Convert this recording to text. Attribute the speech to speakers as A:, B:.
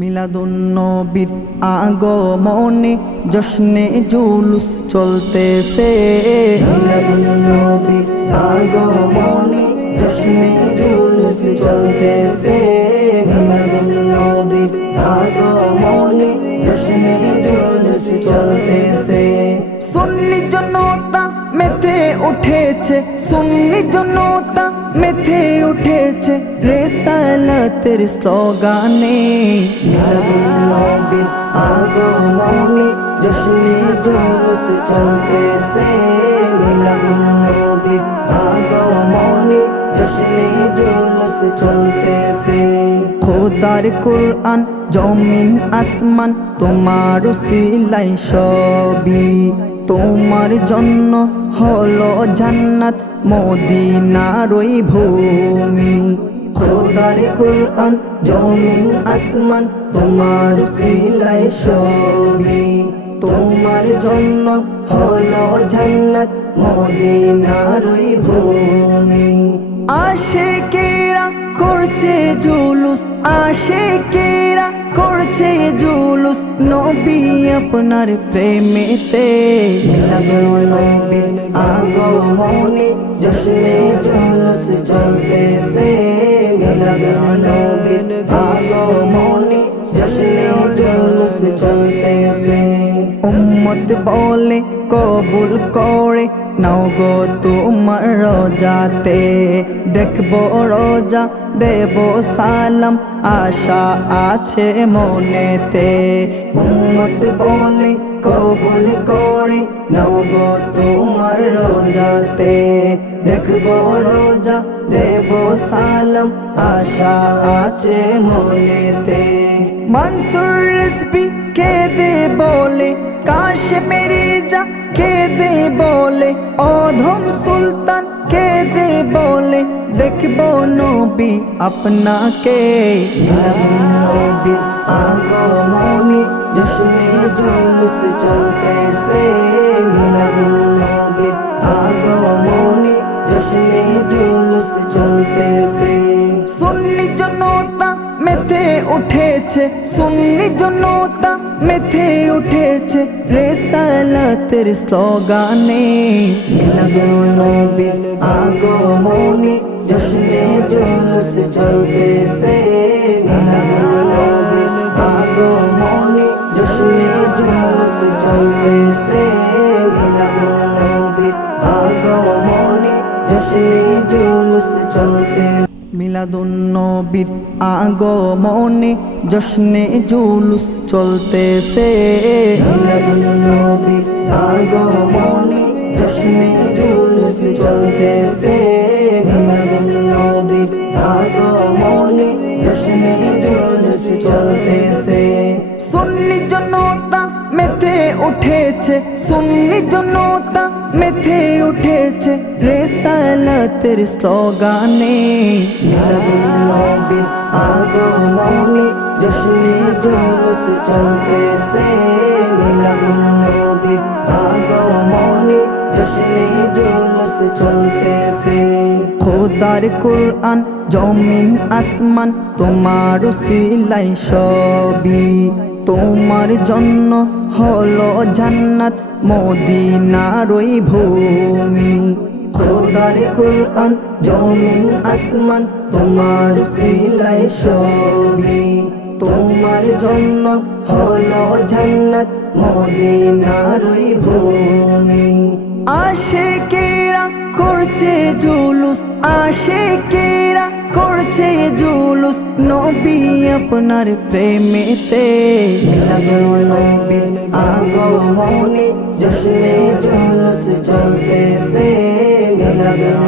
A: মিলাদুন্নবীর আগমনে জশ্নে জুলুস চলতেছে। মিলাদুন্নবীর উঠেছে সুন্নি জনতা মেতে উঠেছে রেসালাতের স্লোগানে। নবীর আগমনে জশ্নে জুলুস চলতেছে। নবীর আগমনে জশ্নে জুলুস চলতেছে। খোদার কোরআন জমিন আসমান তোমার সিলাই সবই। তোমার জন্য হলো জান্নাত, মদিনার ভূমি। খোদার কোরআন, জমিন, আসমান, তোমার সিলাই সবই তোমার জন্য হলো জান্নাত, মদিনার ওই ভূমি। আশেকেরা করছে জুলুস আশেকেরা করছে জুলুস নবী আপনার প্রেমেতে নবীর আগমনে জশ্নে জুলুস চলতেছে নবীর আগমনে জশ্নে জুলুস চলতেছে উম্মত বলে কবুল করে। নাও গো তোমার রোজাতে। দেখব রোজা, দেব সালাম, আশা আছে মনেতে। উম্মত বলে কবুল করে। নাও গো তোমার রোজাতে। দেখব রোজা, দেব সালাম, আশা আছে মনেতে। মনসুর রিজবি কেঁদে বলে কাশ মেরে যা কেঁদে বলে অধম সুলতান কেঁদে বলে দেখব নবী আপনাকে নবীর আগমনে জশ্নে জুলুস চলতেছে নবীর উঠেছে, সুন্নি জনতা মেতে উঠেছে, রেসালাতের স্লোগানে। আগমনে জশ্নে জুলুস চলতেছে। আগমনে জশ্নে জুলুস চলতেছে। আগমনে জশ্নে জুলুস চলতেছে। মিলাদুন্নবীর আগমনে জশ্নে জুলুস চলতেছে। মিলাদুন্নবীর আগমনে জশ্নে জুলুস চলতেছে। মিলাদুন্নবীর আগমনে জশ্নে জুলুস চলতেছে। উঠেছে, সুন্নি জনতা মেথে উঠেছে, রেসালাতের স্লোগানে। নবীর আগমনে জশ্নে জুলুস চলতেছে। নবীর আগমনে জশ্নে জুলুস চলতেছে। খোদার কোরআন, জমিন, আসমান তোমার সিলাই সবই। তোমার জন্য হলো জান্নাত, মদিনার ওই ভূমি। খোদার কোরআন, জমিন, আসমান, তোমার সিলাই সবই তোমার জন্য হলো জান্নাত, মদিনার ওই ভূমি। আশেকেরা করছে জুলুস, আশেকেরা করছে জুলুস নবী আপনার প্রেমেতে নবীর আগমনে জশ্নে জুলুস চলতেছে নবী